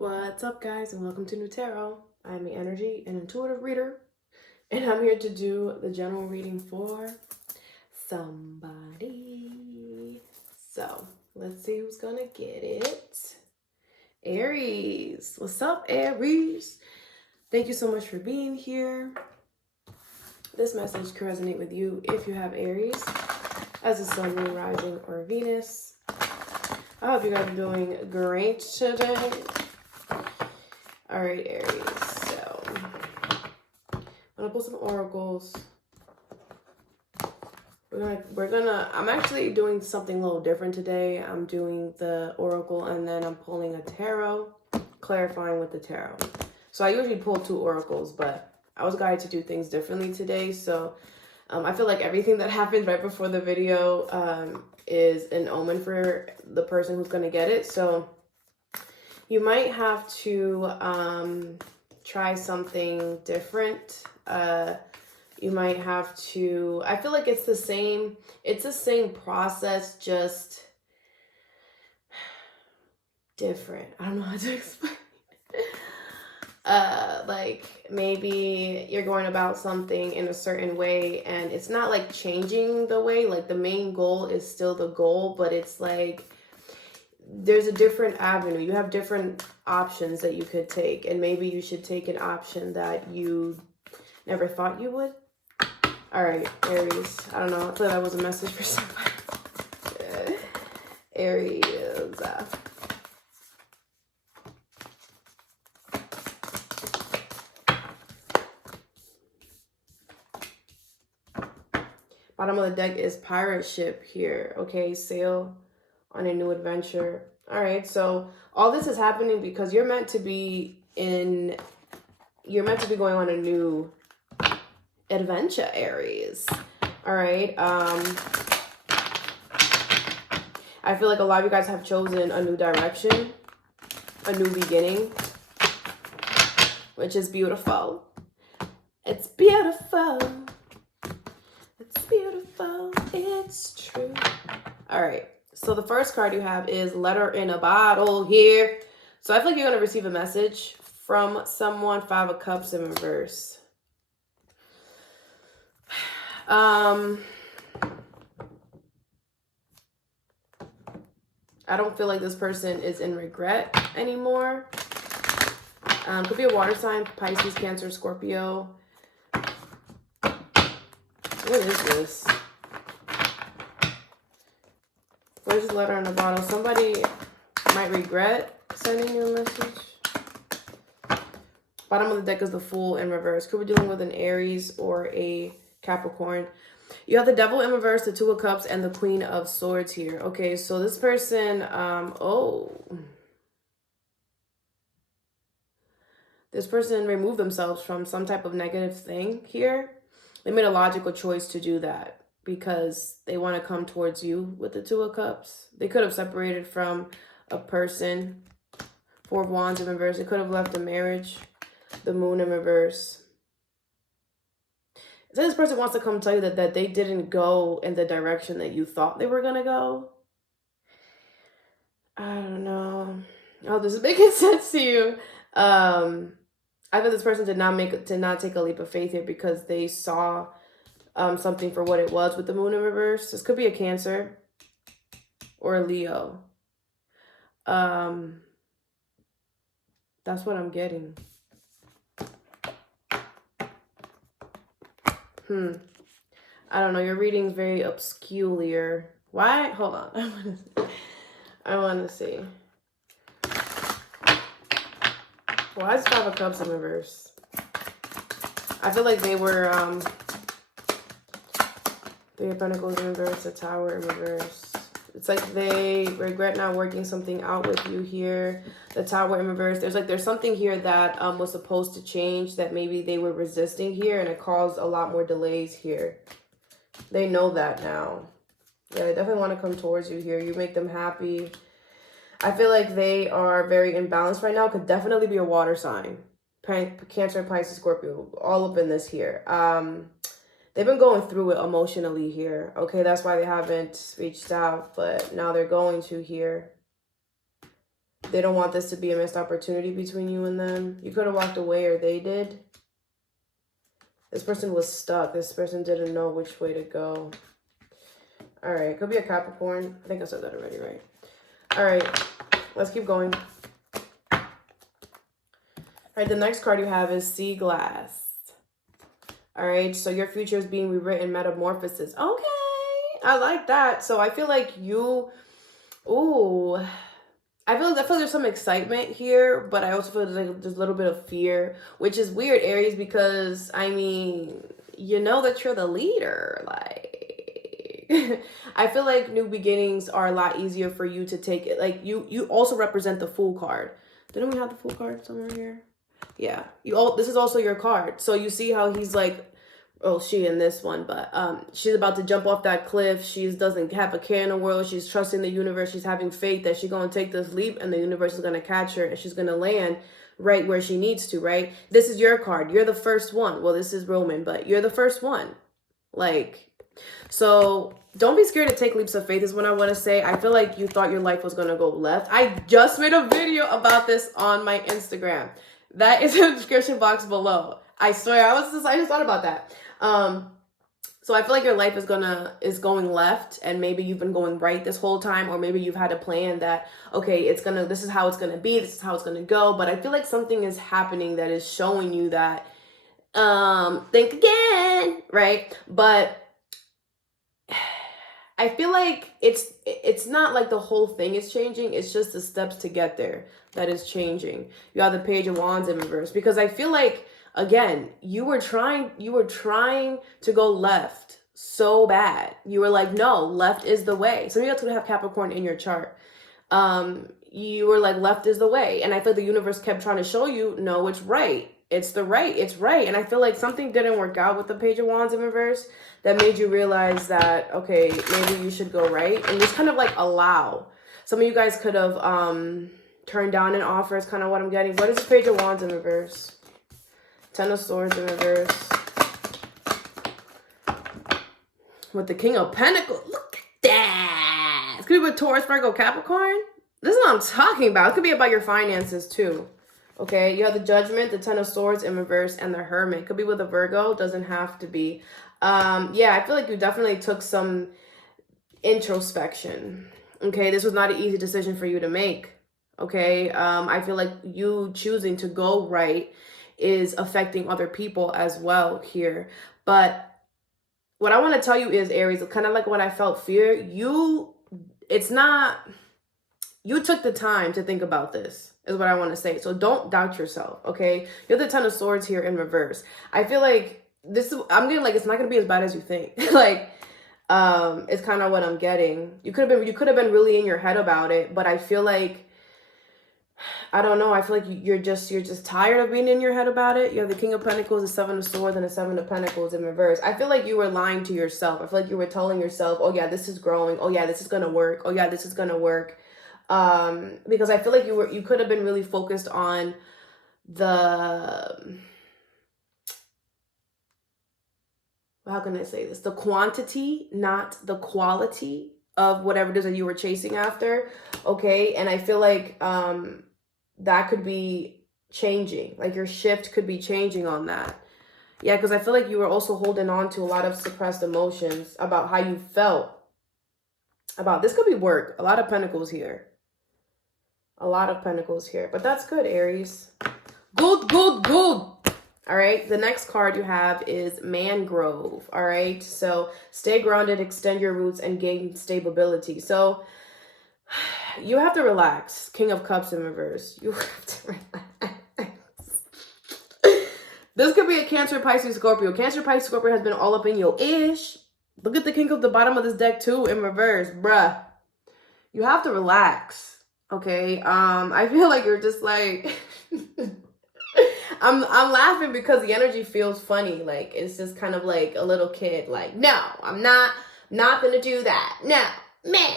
What's up, guys, and welcome to New Tarot. I'm the energy and intuitive reader, and I'm here to do the general reading for somebody. So let's see who's gonna get it. Aries. What's up, Aries? Thank you so much for being here. This message can resonate with you if you have Aries as a sun, moon, rising, or Venus. I hope you guys are doing great today. All right, Aries, so I'm gonna pull some oracles. I'm actually doing something a little different today. I'm doing the oracle and then I'm pulling a tarot, clarifying with the tarot. So I usually pull two oracles, but I was guided to do things differently today. So I feel like everything that happened right before the video is an omen for the person who's gonna get it. So you might have to try something different. You might have to, I feel like it's the same process, just different. I don't know how to explain it. Like maybe you're going about something in a certain way and it's not like changing the way, like the main goal is still the goal, but it's like there's a different avenue. You have different options that you could take, and maybe you should take an option that you never thought you would. All right, Aries. I don't know. I thought that was a message for somebody. Aries. Bottom of the deck is pirate ship here. Okay, sail on a new adventure. All right, so all this is happening because you're meant to be going on a new adventure, Aries. All right. I feel like a lot of you guys have chosen a new direction, a new beginning, which is beautiful. It's beautiful. It's beautiful. It's true. All right. So the first card you have is letter in a bottle here. So I feel like you're going to receive a message from someone. 5 of Cups in reverse. I don't feel like this person is in regret anymore. Could be a water sign, Pisces, Cancer, Scorpio. What is this? Where's the letter in the bottle? Somebody might regret sending you a message. Bottom of the deck is the Fool in reverse. Could be dealing with an Aries or a Capricorn. You have the Devil in reverse, the 2 of Cups, and the Queen of Swords here. Okay, so this person, this person removed themselves from some type of negative thing here. They made a logical choice to do that because they want to come towards you with the 2 of Cups. They could have separated from a person. 4 of Wands in reverse. They could have left a marriage. The Moon in reverse. So this person wants to come tell you that they didn't go in the direction that you thought they were going to go. I don't know. Oh, this is making sense to you. I think this person did not take a leap of faith here because they saw something for what it was with the Moon in reverse. This could be a Cancer or a Leo. That's what I'm getting. I don't know. Your reading's very obscure. Why? Hold on. I want to see. Why is 5 of Cups in reverse? I feel like they were 3 of Pentacles in reverse, the Tower in reverse. It's like they regret not working something out with you here. The Tower in reverse. There's something here that was supposed to change that maybe they were resisting here, and it caused a lot more delays here. They know that now. Yeah, they definitely want to come towards you here. You make them happy. I feel like they are very imbalanced right now. Could definitely be a water sign. Cancer, Pisces, Scorpio. All up in this here. They've been going through it emotionally here. Okay, that's why they haven't reached out. But now they're going to here. They don't want this to be a missed opportunity between you and them. You could have walked away, or they did. This person was stuck. This person didn't know which way to go. All right. Could be a Capricorn. I think I said that already, right? All right. Let's keep going. All right. The next card you have is Sea Glass. All right. So your future is being rewritten, metamorphosis. Okay. I like that. So I feel like you... Ooh... I feel like there's some excitement here, but I also feel like there's a little bit of fear, which is weird, Aries, because, I mean, you know that you're the leader. Like, I feel like new beginnings are a lot easier for you to take it. Like, you also represent the Fool card. Didn't we have the Fool card somewhere here? Yeah. This is also your card. So you see how he's like, oh, she in this one, but she's about to jump off that cliff. She doesn't have a care in the world. She's trusting the universe. She's having faith that she's going to take this leap and the universe is going to catch her and she's going to land right where she needs to, right? This is your card. You're the first one. Well, this is Roman, but you're the first one. Like, so don't be scared to take leaps of faith is what I want to say. I feel like you thought your life was going to go left. I just made a video about this on my Instagram. That is in the description box below. I swear, I just thought about that. So I feel like your life is going left, and maybe you've been going right this whole time, or maybe you've had a plan that, okay, this is how it's gonna be, this is how it's gonna go. But I feel like something is happening that is showing you that, think again, right? But I feel like it's not like the whole thing is changing. It's just the steps to get there that is changing. You have the Page of Wands in reverse, because I feel like, again, you were trying to go left so bad. You were like, no, left is the way. So you have to have Capricorn in your chart. You were like, left is the way. And I feel the universe kept trying to show you, no, it's right. It's right. And I feel like something didn't work out with the Page of Wands in reverse that made you realize that, okay, maybe you should go right. And just kind of like allow. Some of you guys could have turned down an offer is kind of what I'm getting. What is the Page of Wands in reverse? Ten of Swords in reverse. With the King of Pentacles. Look at that. It's going to be with Taurus, Virgo, Capricorn. This is what I'm talking about. It could be about your finances too. Okay, you have the Judgment, the Ten of Swords in reverse, and the Hermit. Could be with a Virgo. Doesn't have to be. Yeah, I feel like you definitely took some introspection. Okay, this was not an easy decision for you to make. Okay, I feel like you choosing to go right is affecting other people as well here. But what I want to tell you is, Aries, kind of like when I felt fear, you took the time to think about this, is what I want to say. So don't doubt yourself, okay? You have the Ten of Swords here in reverse. I feel like I'm getting like, it's not going to be as bad as you think. Like, it's kind of what I'm getting. You could have been really in your head about it, but I feel like, I don't know. I feel like you're just tired of being in your head about it. You have the King of Pentacles, the Seven of Swords, and the Seven of Pentacles in reverse. I feel like you were lying to yourself. I feel like you were telling yourself, oh yeah, this is growing. Oh yeah, this is going to work. Oh yeah, this is going to work. Because I feel like you could have been really focused on the, how can I say this? The quantity, not the quality of whatever it is that you were chasing after. Okay. And I feel like, that could be changing. Like your shift could be changing on that. Yeah, because I feel like you were also holding on to a lot of suppressed emotions about how you felt about this. Could be work. A lot of pentacles here. A lot of pentacles here. But that's good, Aries. Good. All right. The next card you have is Mangrove. All right. So stay grounded, extend your roots, and gain stability. So you have to relax. King of Cups in reverse. You have to relax. This could be a Cancer, Pisces, Scorpio. Cancer, Pisces, Scorpio has been all up in your ish. Look at the King of the bottom of this deck too in reverse. Bruh. You have to relax. Okay. I feel like you're just like I'm laughing because the energy feels funny. Like it's just kind of like a little kid. Like, no, I'm not gonna do that. No, man.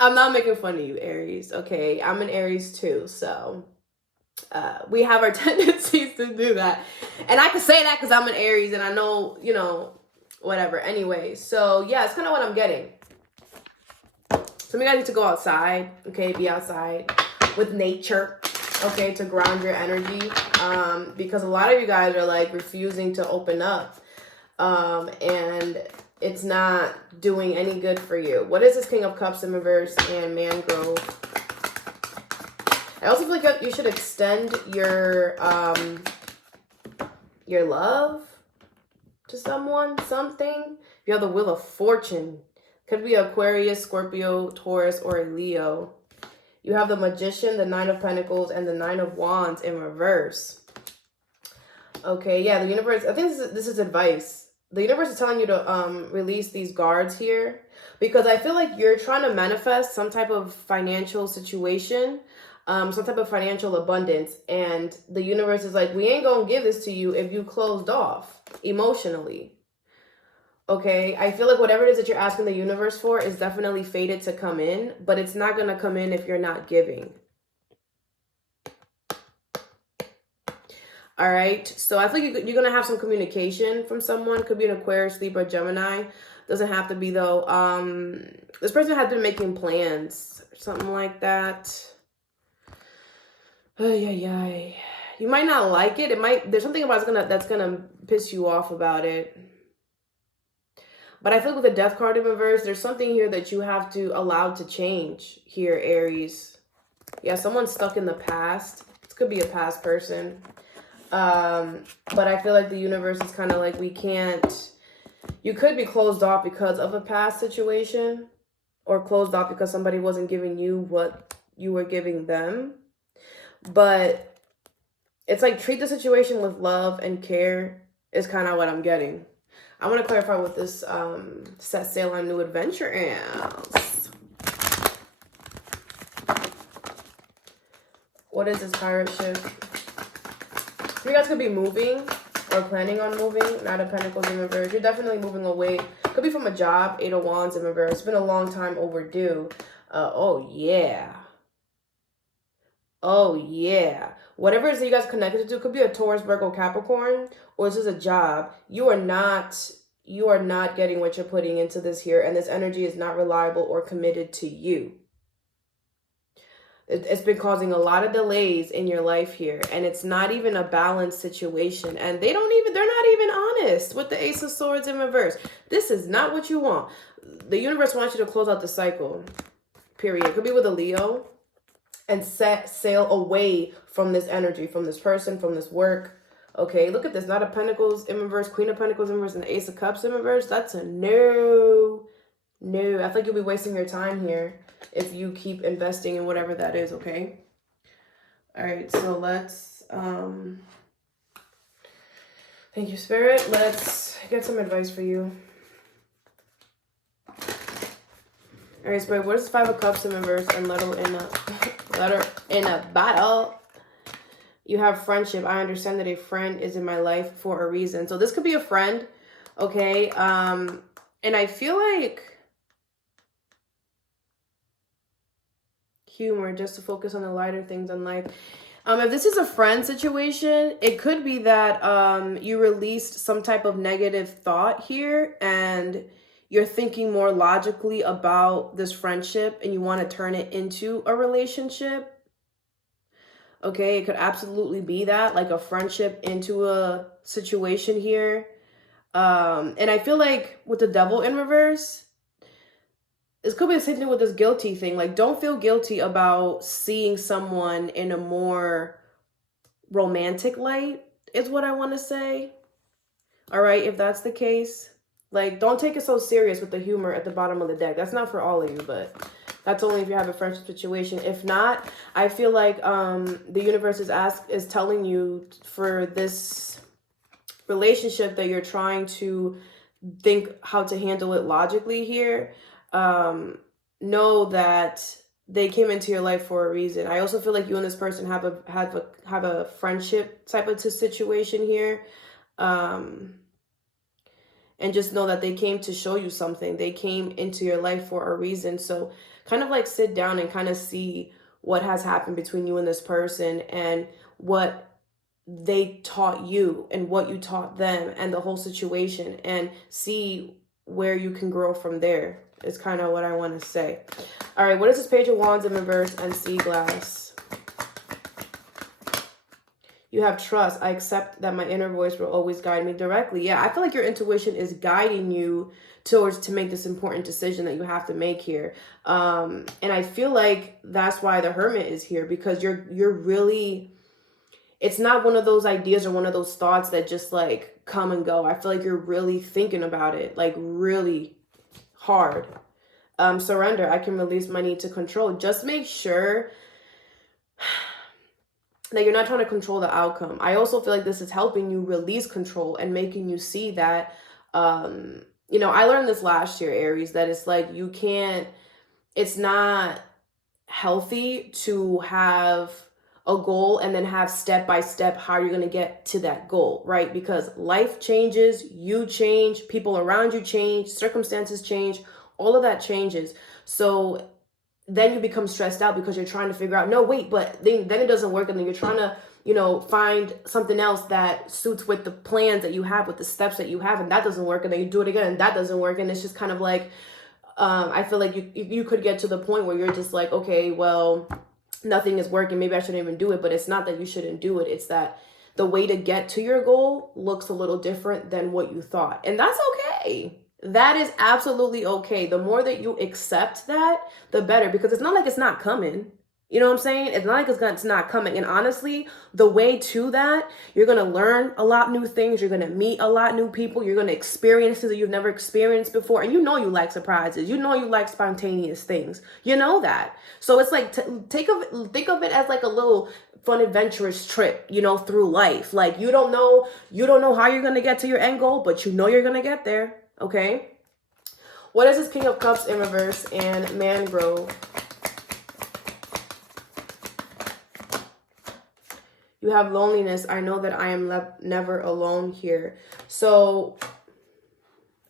I'm not making fun of you, Aries, okay? I'm an Aries too, so we have our tendencies to do that. And I can say that because I'm an Aries and I know, whatever. Anyway, so yeah, it's kind of what I'm getting. Some of you guys need to go outside, okay? Be outside with nature, okay, to ground your energy. Because a lot of you guys are like refusing to open up. And it's not doing any good for you. What is this King of Cups in reverse and Mangrove? I also feel like you should extend your love to someone, something. You have the Wheel of Fortune. Could be Aquarius, Scorpio, Taurus, or a Leo. You have the Magician, the Nine of Pentacles, and the Nine of Wands in reverse. Okay, yeah, the universe, I think this is advice. The universe is telling you to release these guards here, because I feel like you're trying to manifest some type of financial situation, some type of financial abundance, and the universe is like, we ain't gonna give this to you if you closed off emotionally. Okay, I feel like whatever it is that you're asking the universe for is definitely fated to come in, but it's not gonna come in if you're not giving. All right, so I think you're going to have some communication from someone. Could be an Aquarius, Libra, Gemini. Doesn't have to be, though. This person has been making plans or something like that. You might not like it. There's something about that's gonna piss you off about it. But I feel like with the Death card in reverse, there's something here that you have to allow to change here, Aries. Yeah, someone's stuck in the past. This could be a past person. But I feel like the universe is kind of like, you could be closed off because of a past situation, or closed off because somebody wasn't giving you what you were giving them. But it's like, treat the situation with love and care is kind of what I'm getting. I want to clarify what this set sail on new adventure is. What is this pirate ship? You guys could be moving or planning on moving. Knight of Pentacles in reverse. You're definitely moving away. Could be from a job. Eight of Wands in reverse. It's been a long time overdue. Oh, yeah. Oh, yeah. Whatever it is that you guys connected to, could be a Taurus, Virgo, Capricorn, or this is a job. You are not getting what you're putting into this here, and this energy is not reliable or committed to you. It's been causing a lot of delays in your life here, and it's not even a balanced situation, and they're not even honest with the Ace of Swords in reverse. This is not what you want. The universe wants you to close out the cycle, period. It could be with a Leo, and set sail away from this energy, from this person, from this work. Okay, look at this. Knight of Pentacles in reverse, Queen of Pentacles in reverse, and the Ace of Cups in reverse. That's a no. I think you'll be wasting your time here if you keep investing in whatever that is, okay? All right, so let's, thank you, Spirit. Let's get some advice for you. All right, Spirit, what is Five of Cups in reverse and letter in a bottle? You have friendship. I understand that a friend is in my life for a reason. So this could be a friend, okay? And I feel like humor, just to focus on the lighter things in life. If this is a friend situation, it could be that you released some type of negative thought here, and you're thinking more logically about this friendship, and you want to turn it into a relationship. Okay, it could absolutely be that, like a friendship into a situation here. And I feel like with the Devil in reverse, this could be the same thing with this guilty thing. Like, don't feel guilty about seeing someone in a more romantic light, is what I want to say. All right, if that's the case. Like, don't take it so serious with the humor at the bottom of the deck. That's not for all of you, but that's only if you have a friendship situation. If not, I feel like the universe is telling you for this relationship that you're trying to think how to handle it logically here. Know that they came into your life for a reason. I also feel like you and this person have a friendship type of situation here. And just know that they came to show you something. They came into your life for a reason. So kind of like sit down and kind of see what has happened between you and this person, and what they taught you and what you taught them and the whole situation, and see where you can grow from there. is kind of what I want to say. All right, what is this Page of Wands in reverse and sea glass? You have trust. I accept that my inner voice will always guide me directly. Yeah, I feel like your intuition is guiding you to make this important decision that you have to make here. And I feel like that's why the Hermit is here, because you're really, it's not one of those ideas or one of those thoughts that just like come and go. I feel like you're really thinking about it, like really hard. Surrender. I can release my need to control. Just make sure that you're not trying to control the outcome. I also feel like this is helping you release control and making you see that, you know, I learned this last year, Aries, that it's like you can't, it's not healthy to have a goal and then have step by step how you're going to get to that goal, right? Because life changes, you change, people around you change, circumstances change, all of that changes. So then you become stressed out because you're trying to figure out, no, wait, but then it doesn't work. And then you're trying to, you know, find something else that suits with the plans that you have, with the steps that you have, and that doesn't work. And then you do it again and that doesn't work. And it's just kind of like, I feel like you could get to the point where you're just like, okay, well, nothing is working. Maybe I shouldn't even do it. But it's not that you shouldn't do it. It's that the way to get to your goal looks a little different than what you thought. And that's okay. That is absolutely okay. The more that you accept that, the better, because it's not like it's not coming. You know what I'm saying? It's not like it's not coming. And honestly, the way to that, you're going to learn a lot new things. You're going to meet a lot new people. You're going to experience things that you've never experienced before. And you know you like surprises. You know you like spontaneous things. You know that. So it's like, think of it as like a little fun, adventurous trip, you know, through life. Like you don't know how you're going to get to your end goal, but you know you're going to get there. Okay. What is this King of Cups in reverse and Mangrove? You have loneliness. I know that I am never alone here. So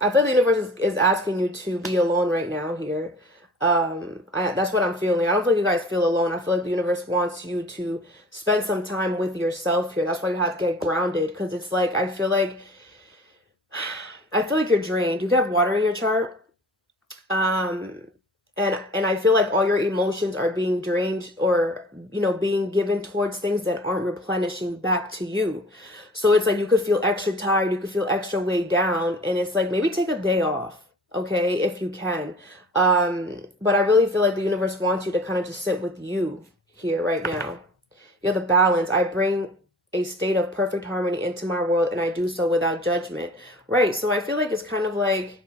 I feel the universe is asking you to be alone right now here. That's what I'm feeling. I don't feel like you guys feel alone. I feel like the universe wants you to spend some time with yourself here. That's why you have to get grounded, because it's like, I feel like you're drained. You can have water in your chart. And I feel like all your emotions are being drained, or, you know, being given towards things that aren't replenishing back to you. So it's like you could feel extra tired. You could feel extra weighed down. And it's like, maybe take a day off, okay, if you can. But I really feel like the universe wants you to kind of just sit with you here right now. You have the balance. I bring a state of perfect harmony into my world, and I do so without judgment. Right. So I feel like it's kind of like,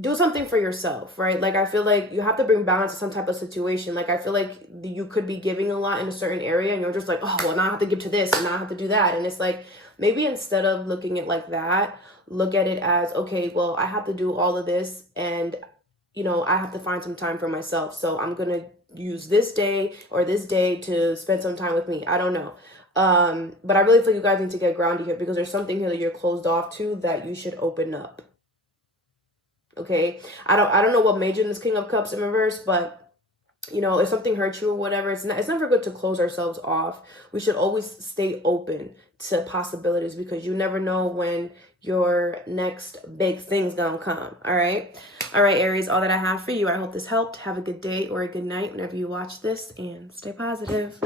do something for yourself, right? Like, I feel like you have to bring balance to some type of situation. Like, I feel like you could be giving a lot in a certain area, and you're just like, oh, well, now I have to give to this, and now I have to do that. And it's like, maybe instead of looking at it like that, look at it as, okay, well, I have to do all of this, and, you know, I have to find some time for myself. So I'm going to use this day or this day to spend some time with me. I don't know. But I really feel you guys need to get grounded here, because there's something here that you're closed off to that you should open up. Okay, I don't know what made you in this King of Cups in reverse, but, you know, if something hurts you or whatever, it's never good to close ourselves off. We should always stay open to possibilities, because you never know when your next big thing's gonna come. All right, Aries, all that I have for you. I hope this helped. Have a good day or a good night whenever you watch this, and stay positive.